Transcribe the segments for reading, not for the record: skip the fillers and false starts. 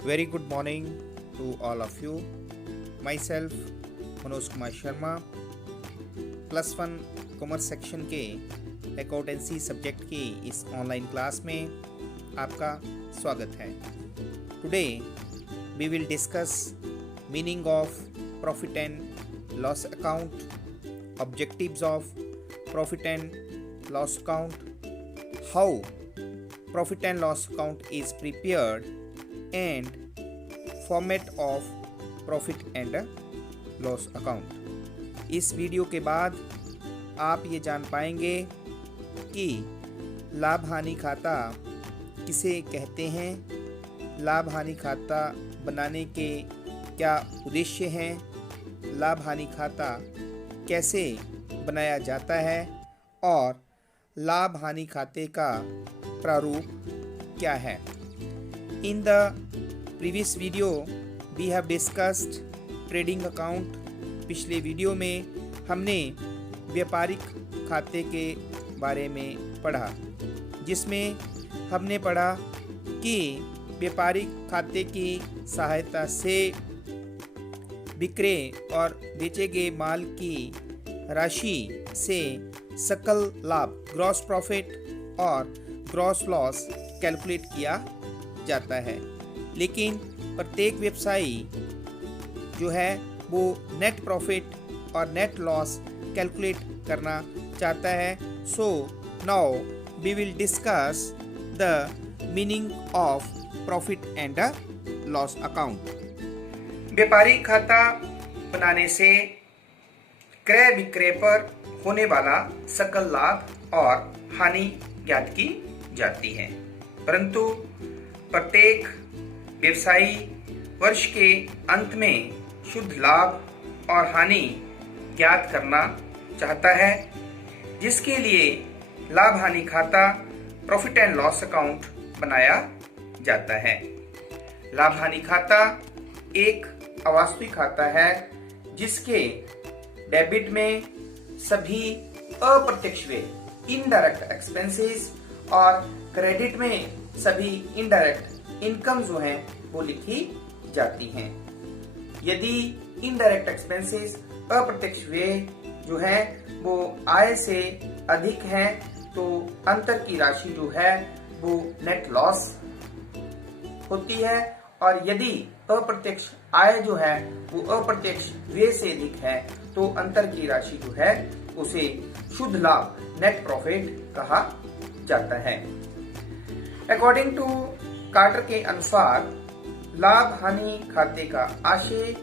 Very good morning to all of you. Myself Manoj Kumar Sharma +1 commerce section के accountancy subject की इस online class में आपका स्वागत है. Today we will discuss meaning of profit and loss account, objectives of profit and loss account, how profit and loss account is prepared and format of profit and loss account. इस video के बाद आप ये जान पाएंगे कि लाभ हानि खाता किसे कहते हैं, लाभ हानि खाता बनाने के क्या उद्देश्य हैं, लाभ हानि खाता कैसे बनाया जाता है और लाभ हानि खाते का प्रारूप क्या है. In the previous video we have discussed trading account. पिछले वीडियो में हमने व्यापारिक खाते के बारे में पढ़ा, जिसमें हमने पढ़ा कि व्यापारिक खाते की सहायता से विक्रय और बेचे गए माल की राशि से सकल लाभ, ग्रॉस प्रॉफिट और ग्रॉस लॉस कैलकुलेट किया जाता है. लेकिन प्रत्येक व्यवसायी जो है वो नेट प्रॉफिट और नेट लॉस कैलकुलेट करना चाहता है. So now we will discuss the meaning of profit and loss account. व्यापारिक खाता बनाने से क्रय विक्रय पर होने वाला सकल लाभ और हानि ज्ञात की जाती है. परंतु प्रत्येक व्यवसायी वर्ष के अंत में शुद्ध लाभ और हानि ज्ञात करना चाहता है, जिसके लिए लाभ हानि खाता प्रॉफिट एंड लॉस अकाउंट बनाया जाता है. लाभ हानि खाता एक अवास्तविक खाता है जिसके डेबिट में सभी अप्रत्यक्ष व्यय, इनडायरेक्ट एक्सपेंसेस और क्रेडिट में सभी इनडायरेक्ट इनकम जो हैं वो लिखी जाती हैं. यदि इनडायरेक्ट एक्सपेंसेस, अप्रत्यक्ष व्यय जो है वो आय से अधिक है तो अंतर की राशि जो है वो नेट लॉस होती है, और यदि अप्रत्यक्ष आय जो है वो अप्रत्यक्ष व्यय से अधिक है तो अंतर की राशि जो है उसे शुद्ध लाभ, नेट प्रॉफिट कहा जाता है. अकॉर्डिंग टू कार्टर के अनुसार लाभ हानि खाते का आशय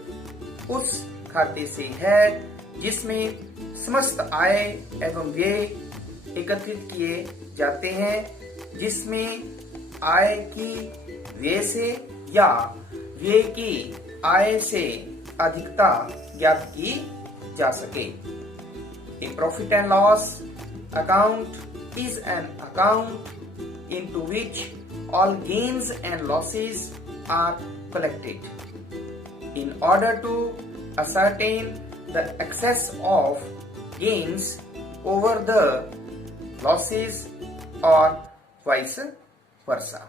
उस खाते से है जिसमें समस्त आय एवं व्यय एकत्रित किए जाते हैं, जिसमें आय की व्यय से या व्यय की आय से अधिकता ज्ञात की जा सके. A profit and loss account is an account into which all gains and losses are collected. In order to ascertain the excess of gains over the losses or vice versa.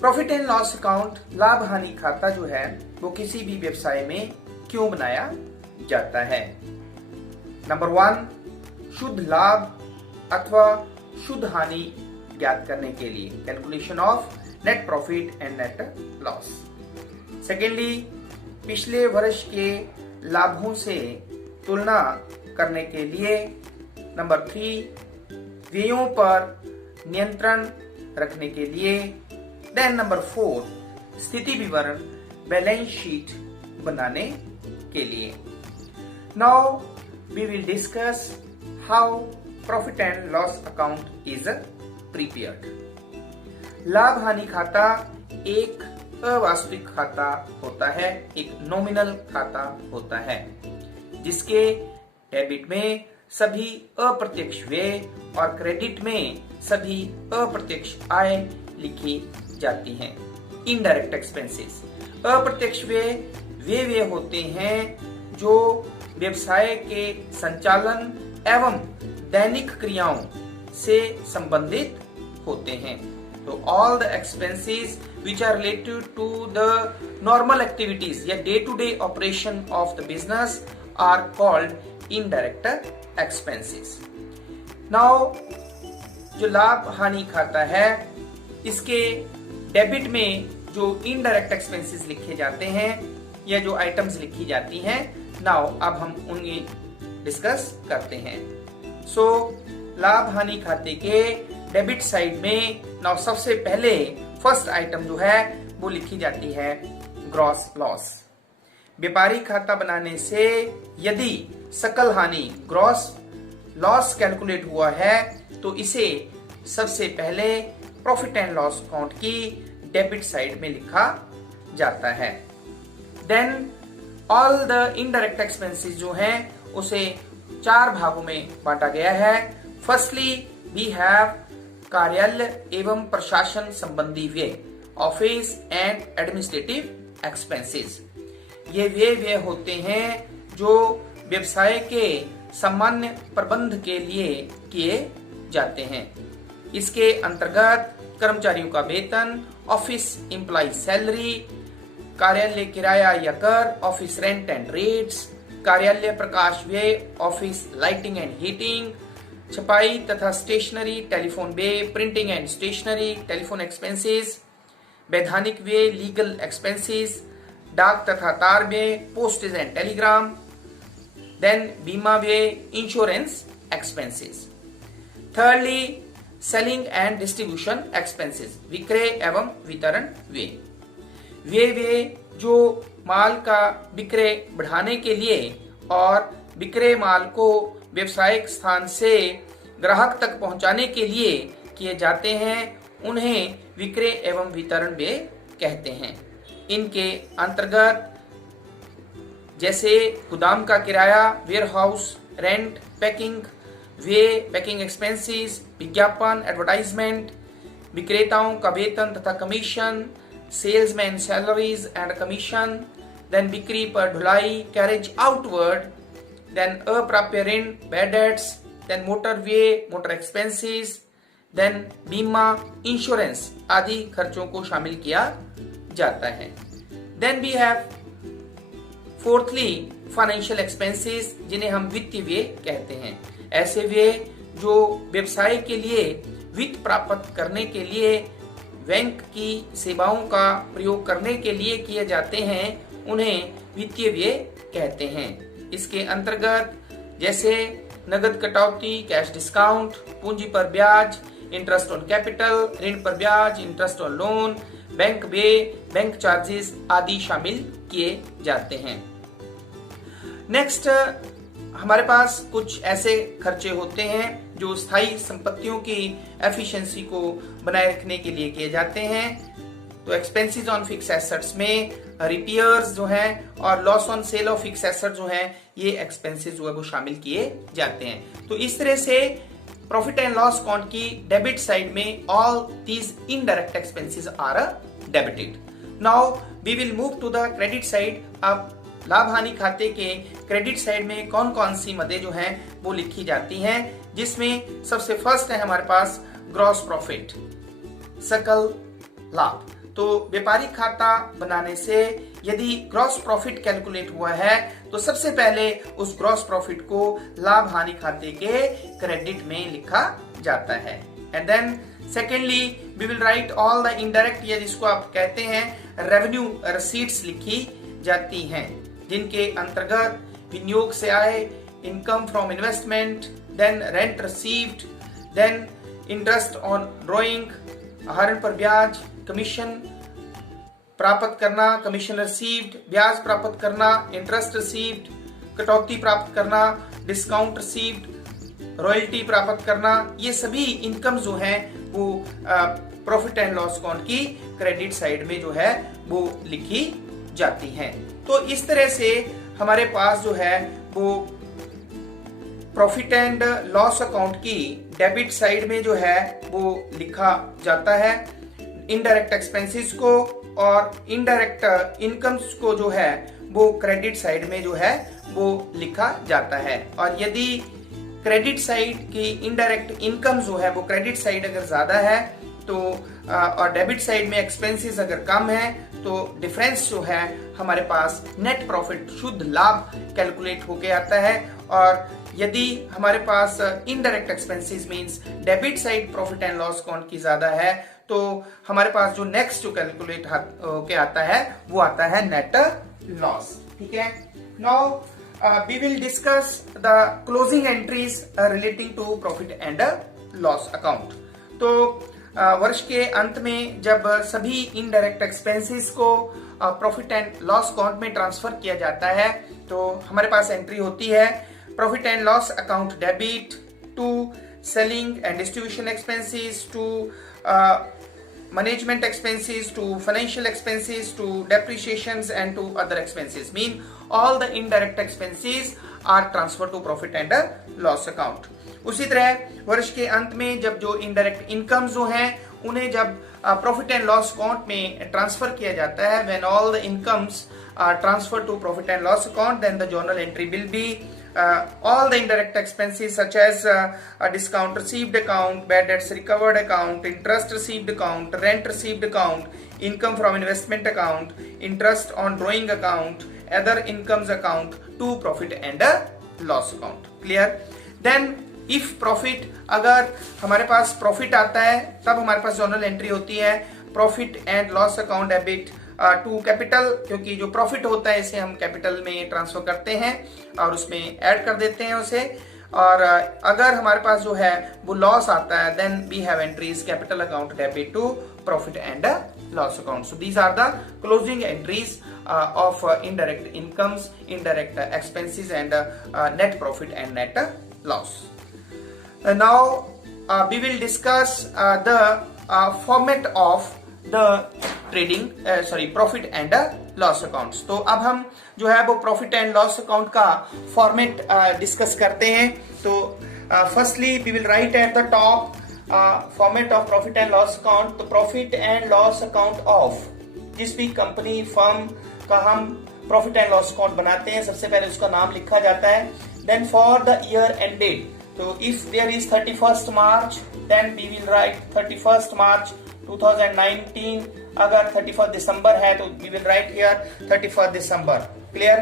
Profit and loss account, लाभ हानि खाता जो है वो किसी भी व्यवसाय में क्यों बनाया जाता है. नंबर 1, शुद्ध लाभ अथवा शुद्ध हानि ज्ञात करने के लिए, calculation of net profit and net loss. Secondly, पिछले वर्ष के लाभों से तुलना करने के लिए. नंबर 3, व्ययों पर नियंत्रण रखने के लिए. देन नंबर 4, स्थिति विवरण, बैलेंस शीट बनाने के लिए. Now we will discuss how profit and loss account is prepared. लाभ हानि खाता एक अवास्तविक खाता होता है, एक नॉमिनल खाता होता है, जिसके डेबिट में सभी अप्रत्यक्ष व्यय और क्रेडिट में सभी अप्रत्यक्ष आय लिखी जाती हैं. इनडायरेक्ट एक्सपेंसेस, अप्रत्यक्ष व्यय वे व्यय होते हैं जो व्यवसाय के संचालन एवं दैनिक क्रियाओं से संबंधित होते हैं. तो all the expenses which are related to the normal activities या day to day operation of the business are called indirect expenses. Now जो लाभ हानि खाता है इसके डेबिट में जो इनडायरेक्ट एक्सपेंसेस लिखे जाते हैं या जो आइटम्स लिखी जाती हैं, नाउ अब हम उन्हें डिस्कस करते हैं. सो लाभ हानि खाते के डेबिट साइड में नाउ सबसे पहले फर्स्ट आइटम जो है वो लिखी जाती है ग्रॉस लॉस. व्यापारी खाता बनाने से यदि सकल हानि ग्रॉस लॉस कैलकुलेट हुआ है तो इसे सबसे पहले प्रॉफिट एंड लॉस अकाउंट की डेबिट साइड में लिखा जाता है. Then all the indirect expenses जो हैं उसे 4 भागों में बांटा गया है. फर्स्टली वी हैव कार्यालय एवं प्रशासन संबंधी व्यय, ऑफिस एंड एडमिनिस्ट्रेटिव एक्सपेंसेस. ये वे व्यय होते हैं जो व्यवसाय के सामान्य प्रबंध के लिए किए जाते हैं. इसके अंतर्गत कर्मचारियों का वेतन, ऑफिस एम्प्लॉय सैलरी, कार्यालय किराया या कर, ऑफिस रेंट एंड रेट्स, कार्यालय प्रकाश व्यय, ऑफिस लाइटिंग एंड हीटिंग, छपाई तथा स्टेशनरी, टेलीफोन व्यय, printing and stationery, telephone expenses, वैधानिक व्यय, लीगल एक्सपेंसेस, डाक तथा तार व्यय, पोस्टेज एंड टेलीग्राम, देन बीमा व्यय, insurance expenses. Thirdly selling and distribution expenses, विक्रय एवं वितरण व्यय. वे जो माल का विक्रय बढ़ाने के लिए और विक्रय माल को व्यवसायिक स्थान से ग्राहक तक पहुंचाने के लिए किए जाते हैं उन्हें विक्रय एवं वितरण व्यय कहते हैं. इनके अंतर्गत जैसे गोदाम का किराया, वेयर हाउस रेंट, पैकिंग व्यय, पैकिंग एक्सपेंसेस, विज्ञापन एडवर्टाइजमेंट, विक्रेताओं का वेतन तथा commission, salesman salaries and commission, then बिक्री पर ढुलाई, कैरेज आउटवर्ड, देन अप्राप्य ऋण, बैड डेट्स, देन मोटर व्यय, मोटर एक्सपेंसेस, देन बीमा, इंश्योरेंस आदि खर्चों को शामिल किया जाता है. Then we have fourthly financial expenses जिन्हें हम वित्तीय व्यय कहते हैं. ऐसे व्यय जो व्यवसाय के लिए वित्त प्राप्त करने के लिए बैंक की सेवाओं का प्रयोग करने के लिए किए जाते हैं उन्हें वित्तीय व्यय कहते हैं. इसके अंतर्गत जैसे नगद कटौती, कैश डिस्काउंट, पूंजी पर ब्याज, इंटरेस्ट ऑन कैपिटल, ऋण पर ब्याज, इंटरेस्ट ऑन लोन, बैंक व्यय, बैंक चार्जेस आदि शामिल किए जाते हैं. नेक्स्ट हमारे पास कुछ ऐसे खर्चे होते हैं जो स्थायी संपत्तियों की एफिशिएंसी को बनाए रखने के लिए किए जाते हैं. तो एक्सपेंसेस ऑन फिक्स एसेट्स में रिपेयर्स जो हैं और loss on sale of fix asset जो हैं ये एक्सपेंसेस जो है वो शामिल किए जाते हैं. तो इस तरह से प्रॉफिट एंड लॉस अकाउंट की डेबिट साइड में all these indirect expenses are debited. Now we will move to the credit side. अब लाभ हानि खाते के क्रेडिट साइड में कौन कौन सी मदें जो हैं वो लिखी जाती हैं, जिसमें सबसे फर्स्ट है हमारे पास ग्रॉस प्रॉफिट, सकल लाभ. तो व्यापारिक खाता बनाने से यदि ग्रॉस प्रॉफिट कैलकुलेट हुआ है तो सबसे पहले उस ग्रॉस प्रॉफिट को लाभ हानि खाते के क्रेडिट में लिखा जाता है. And then secondly we will write all the indirect या जिसको आप कहते हैं रेवेन्यू रिसीट्स लिखी जाती हैं, जिनके अंतर्गत विनियोग से आए, income from investment, then rent received, then interest on drawing, आहरण पर ब्याज, कमीशन प्राप्त करना, कमीशन रिसीव्ड, ब्याज प्राप्त करना, इंटरेस्ट रिसीव्ड, कटौती प्राप्त करना, डिस्काउंट रिसीव्ड, रॉयल्टी प्राप्त करना. ये सभी इनकम जो हैं वो प्रॉफिट एंड लॉस अकाउंट की क्रेडिट साइड में जो है वो लिखी जाती हैं. तो इस तरह से हमारे पास जो है वो प्रॉफिट एंड लॉस अकाउंट की डेबिट साइड में जो है वो लिखा जाता है इनडायरेक्ट एक्सपेंसेस को, और इनडायरेक्ट इनकम्स को जो है वो क्रेडिट साइड में जो है वो लिखा जाता है. और यदि क्रेडिट साइड की इनडायरेक्ट इनकम जो है वो क्रेडिट साइड अगर ज्यादा है तो और डेबिट साइड में एक्सपेंसेस अगर कम है तो डिफरेंस जो है हमारे पास नेट प्रॉफिट शुद्ध लाभ कैलकुलेट होके आता है। और यदि हमारे पास indirect expenses means debit side profit and loss account की ज्यादा है तो हमारे पास जो नेक्स्ट जो कैलकुलेट होके आता है वो आता है नेट लॉस। ठीक है, now we will discuss the closing entries relating to profit and loss account। तो वर्ष के अंत में जब सभी इनडायरेक्ट एक्सपेंसेस को प्रॉफिट एंड लॉस अकाउंट में ट्रांसफर किया जाता है तो हमारे पास एंट्री होती है profit and loss account debit to selling and distribution expenses to management expenses to financial expenses to depreciations and to other expenses, mean all the indirect expenses are transferred to profit and loss account। उसी तरह वर्ष के अंत में जब जो indirect income जो हैं उन्हें जब प्रॉफिट एंड लॉस अकाउंट में ट्रांसफर किया जाता है when all the incomes are transferred to profit and loss account then the journal entry will be all the indirect expenses such as a discount received account, bad debts recovered account, interest received account, rent received account, income from investment account, interest on drawing account, other incomes account to profit and loss account। Clear? Then if profit, अगर हमारे पास profit आता है तब हमारे पास journal entry होती है profit and loss account debit to capital, क्योंकि जो प्रॉफिट होता है इसे हम कैपिटल में ट्रांसफर करते हैं और उसमें ऐड कर देते हैं उसे। और अगर हमारे पास जो है वो लॉस आता है then we have entries capital account debit to profit and loss account. So these are the closing entries of indirect incomes, indirect expenses and net profit and net loss. Now we will discuss the format of the trading profit and loss accounts. तो अब हम जो है वो profit and loss account का format discuss करते हैं। तो firstly we will write at the top format of profit and loss account. तो profit and loss account of जिस भी कंपनी फर्म का हम प्रॉफिट एंड लॉस अकाउंट बनाते हैं सबसे पहले उसका नाम लिखा जाता है। Then for the year ended, तो if there is 31st March then we will write 31st March 2019। अगर 31st दिसंबर है तो we will write here 31st December. Clear?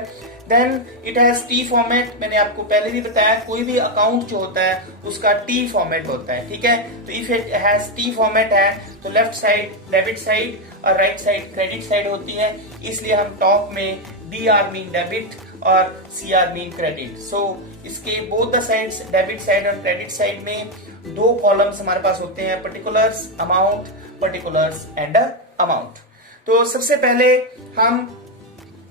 Then it has T format. मैंने आपको पहले भी बताया कोई भी अकाउंट जो होता है उसका टी फॉर्मेट होता है। ठीक है, तो if it has T format है तो लेफ्ट साइड डेबिट साइड और राइट साइड क्रेडिट साइड होती है, इसलिए हम टॉप में डी आर मीन डेबिट और सी आर मीन क्रेडिट। सो इसके both the sides debit side और क्रेडिट साइड में दो कॉलम्स हमारे पास होते हैं, particulars amount, particulars and amount. तो सबसे पहले हम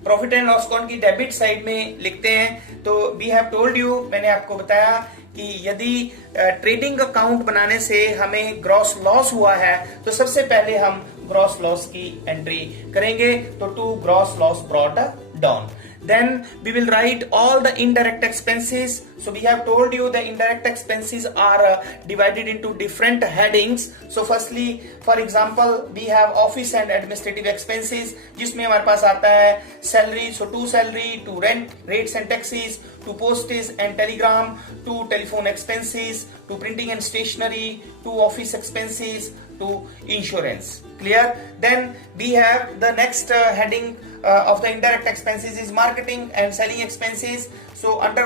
प्रॉफिट एंड लॉस अकाउंट की डेबिट साइड में लिखते हैं। तो वी हैव टोल्ड यू, मैंने आपको बताया कि यदि ट्रेडिंग अकाउंट बनाने से हमें ग्रॉस लॉस हुआ है तो सबसे पहले हम ग्रॉस लॉस की एंट्री करेंगे। तो to gross loss brought down, then we will write all the indirect expenses। So we have told you the indirect expenses are divided into different headings। So firstly, for example, we have office and administrative expenses जिसमें हमारे पास आता है salary, so to salary, to rent, rates and taxes, to postage and telegram, to telephone expenses, to printing and stationery, to office expenses, to insurance। Clear? Then we have the next heading of the indirect expenses is marketing and selling expenses। So under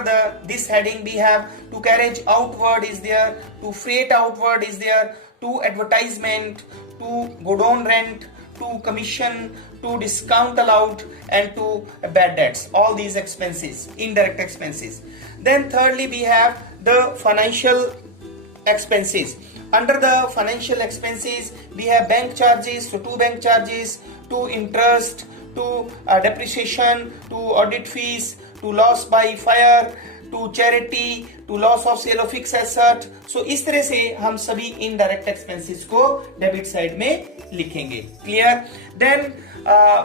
this heading we have to carriage outward is there, to freight outward is there, to advertisement, to godown rent, to commission, to discount allowed and to bad debts, all these expenses, indirect expenses। Then thirdly we have the financial expenses। Under the financial expenses we have bank charges, so to bank charges, to interest, to depreciation, to audit fees, to loss by fire, to charity, to loss of sale of fixed asset। So इस तरह से हम सभी indirect expenses को debit side में लिखेंगे। Clear? Then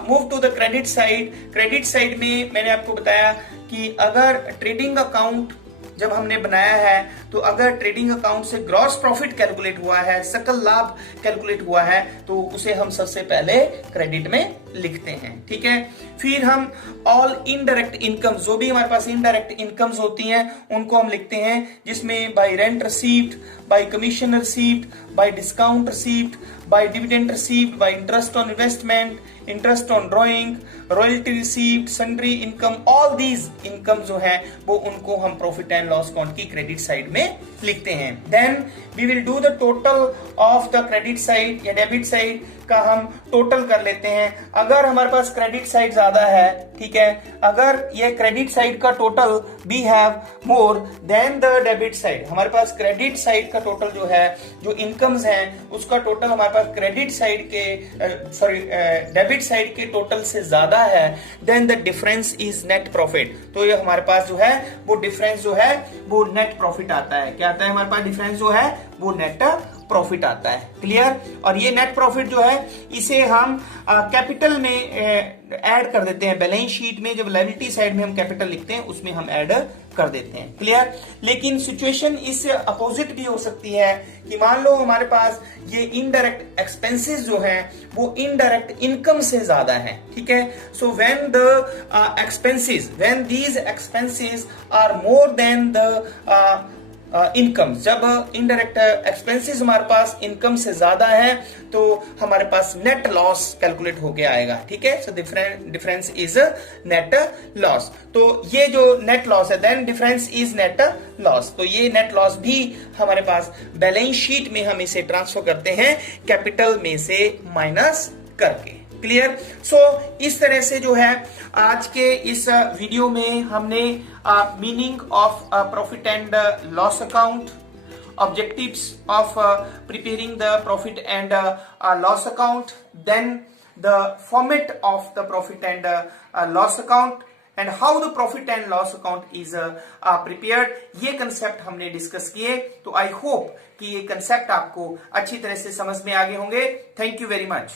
move to the credit side. Credit side में मैंने आपको बताया कि अगर ट्रेडिंग अकाउंट जब हमने बनाया है तो अगर ट्रेडिंग अकाउंट से ग्रॉस प्रॉफिट कैलकुलेट हुआ है, सकल लाभ कैलकुलेट हुआ है, तो उसे हम सबसे पहले क्रेडिट में लिखते हैं। ठीक है, फिर हम ऑल इनडायरेक्ट इनकम, जो भी हमारे पास इनडायरेक्ट इनकम्स होती हैं उनको हम लिखते हैं, जिसमें by rent received, by commission received, by discount received, by dividend received, by interest on investment, interest on drawing, royalty received, sundry income, all these income जो है वो उनको हम प्रॉफिट एंड लॉस अकाउंट की क्रेडिट साइड में लिखते हैं। Then we will do the total of the credit side या डेबिट साइड का हम टोटल कर लेते हैं। अगर हमारे पास क्रेडिट साइड ज्यादा है, ठीक है, अगर ये क्रेडिट साइड का total we have more than the debit side, हमारे पास क्रेडिट साइड का टोटल जो है, जो इनकम्स हैं उसका टोटल हमारे पास क्रेडिट साइड के डेबिट साइड के टोटल से ज्यादा है, then the difference is net profit. तो ये हमारे पास जो है वो डिफरेंस जो है वो नेट प्रॉफिट आता है। क्या आता है हमारे पास? डिफरेंस जो है वो नेट प्रॉफिट आता है। क्लियर? और ये नेट प्रॉफिट जो है इसे हम कैपिटल में ऐड कर देते हैं, बैलेंस शीट में जब लायबिलिटी साइड में हम कैपिटल लिखते हैं उसमें हम ऐड कर देते हैं। क्लियर? लेकिन सिचुएशन इससे अपोजिट भी हो सकती है कि मान लो हमारे पास ये इनडायरेक्ट एक्सपेंसेस जो हैं वो इनडायरेक्ट इनकम से ज्यादा है। ठीक है, so when the expenses, when these expenses are more than the income, जब इनडायरेक्ट एक्सपेंसेस हमारे पास इनकम से ज्यादा है तो हमारे पास नेट लॉस कैलकुलेट होके आएगा। ठीक है, so difference is net loss. तो ये जो नेट लॉस है, then difference is net loss. तो ये नेट लॉस भी हमारे पास बैलेंस शीट में हम इसे ट्रांसफर करते हैं कैपिटल में से माइनस करके। क्लियर? सो इस तरह से जो है आज के इस वीडियो में हमने meaning of profit and loss account, objectives of preparing the profit and loss account, then the format of the profit and loss account and how the profit and loss account is prepared, ये concept हमने discuss किए। तो I hope कि ये concept आपको अच्छी तरह से समझ में आ गए होंगे। Thank you very much.